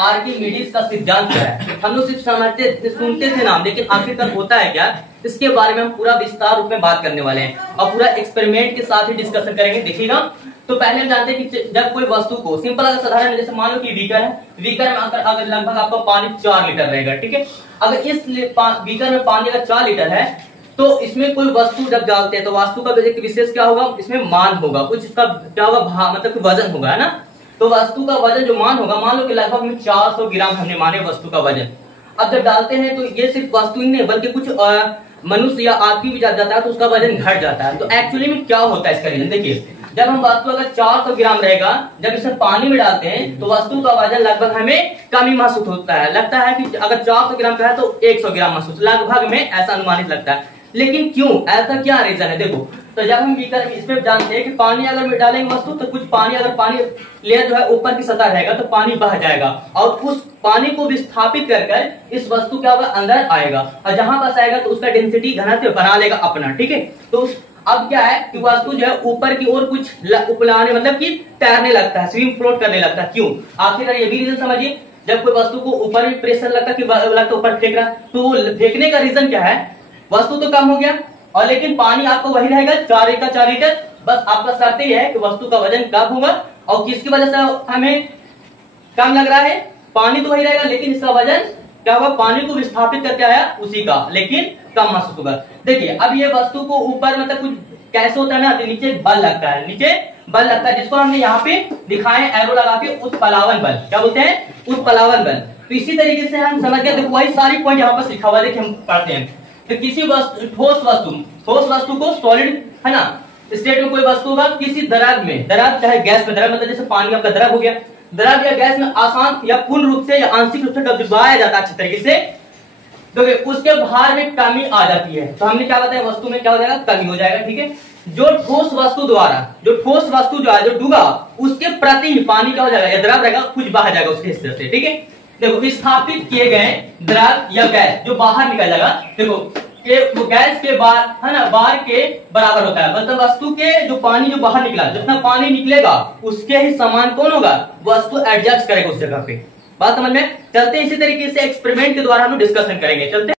Archimedes का सिद्धांत क्या है? हम लोग सिर्फ समझते सुनते थे नाम, लेकिन आखिरकार होता है क्या, इसके बारे में हम पूरा विस्तार रूप में बात करने वाले हैं और पूरा एक्सपेरिमेंट के साथ ही डिस्कशन करेंगे। देखिएगा, तो पहले हम जानते हैं कि जब कोई वस्तु को सिंपल अगर साधारण जैसे मान लो कि बीकर है, बीकर में अगर लगभग आपका पानी 4 लीटर रहेगा, ठीक है। अगर इस बीकर में पानी अगर 4 लीटर है तो इसमें कोई वस्तु जब डालते हैं तो वस्तु का विशेष क्या होगा, इसमें मान होगा, कुछ इसका क्या होगा, मतलब कि वजन होगा, है ना। तो वस्तु का वजन जो मान होगा, मान लो कि लगभग में 400 ग्राम हमने माने वस्तु का वजन। अब जब डालते हैं तो ये सिर्फ वस्तु ही नहीं बल्कि कुछ मनुष्य या आदमी भी जाता है तो उसका वजन घट जाता है। तो एक्चुअली में क्या होता है इसका रीजन देखिए, जब हम वस्तु अगर 400 ग्राम रहेगा, जब इसे पानी में डालते हैं तो वस्तु का वजन लगभग हमें कम ही महसूस होता है। लगता है कि अगर 400 ग्राम का है तो 100 ग्राम महसूस लगभग में ऐसा अनुमानित लगता है। लेकिन क्यों, ऐसा क्या रीजन है? देखो, तो जब हम बीकर इसमें जानते हैं कि पानी अगर डालेंगे वस्तु तो कुछ पानी अगर पानी लेयर जो है ऊपर की सतह रहेगा तो पानी बह जाएगा और उस पानी को विस्थापित कर इस वस्तु क्या होगा, अंदर आएगा और जहां बस आएगा तो उसका डेंसिटी घनत्व बना लेगा अपना, ठीक है। तो अब क्या है कि वस्तु जो है ऊपर की ओर कुछ उपलाने मतलब कि तैरने लगता है, स्विम फ्लोट करने लगता है। क्यों? आखिर ये भी रीजन समझिए, जब कोई वस्तु को ऊपर में प्रेशर लगता है कि ऊपर फेंक रहा, तो वो फेंकने का रीजन क्या है, वस्तु तो कम हो गया और लेकिन पानी आपको वही रहेगा 4 लीटर। बस आपका शर्त ये है कि वस्तु का वजन कम होगा और किसकी वजह से हमें कम लग रहा है, पानी तो वही रहेगा लेकिन इसका वजन क्या होगा, पानी को विस्थापित करके आया उसी का, लेकिन कम महसूस होगा। देखिए, अब ये वस्तु को ऊपर मतलब कुछ कैसे होता है ना, नीचे बल लगता है, नीचे बल लगता है जिसको हमने यहाँ पे दिखाए एरो लगा के उत्प्लावन बल, क्या बोलते हैं, उत्प्लावन बल। तो इसी तरीके से हम समझ गए, देखो वही सारी पॉइंट यहाँ पर लिखा हुआ है, देखिए हम पढ़ते हैं। तो किसी ठोस वस्तु को सॉलिड है ना स्टेट में कोई वस्तु होगा किसी द्रव में, द्रव चाहे गैस में, द्रव मतलब जैसे पानी आपका द्रव हो गया, द्रव या गैस में आसान या पूर्ण रूप से या आंशिक रूप से डुबाया जाता है अच्छी तरीके से, तो उसके भार में कमी आ जाती है। तो हमने क्या बताया, वस्तु में क्या हो जाएगा, कमी हो जाएगा, ठीक है। जो ठोस वस्तु द्वारा जो डूबा उसके प्रति पानी क्या हो जाएगा, या द्रव रहेगा, कुछ बह जाएगा उसके हिस्से से, ठीक है। देखो, विस्थापित किए गए द्रव या गैस जो बाहर निकल जाएगा, देखो वो गैस के बार है ना, बार के बराबर होता है, मतलब वस्तु के जो पानी जो बाहर निकला, जितना पानी निकलेगा उसके ही समान कौन होगा, वस्तु एडजस्ट करेगा उस जगह पे। बात समझ में? चलते इसी तरीके से एक्सपेरिमेंट के द्वारा हम डिस्कशन करेंगे, चलते।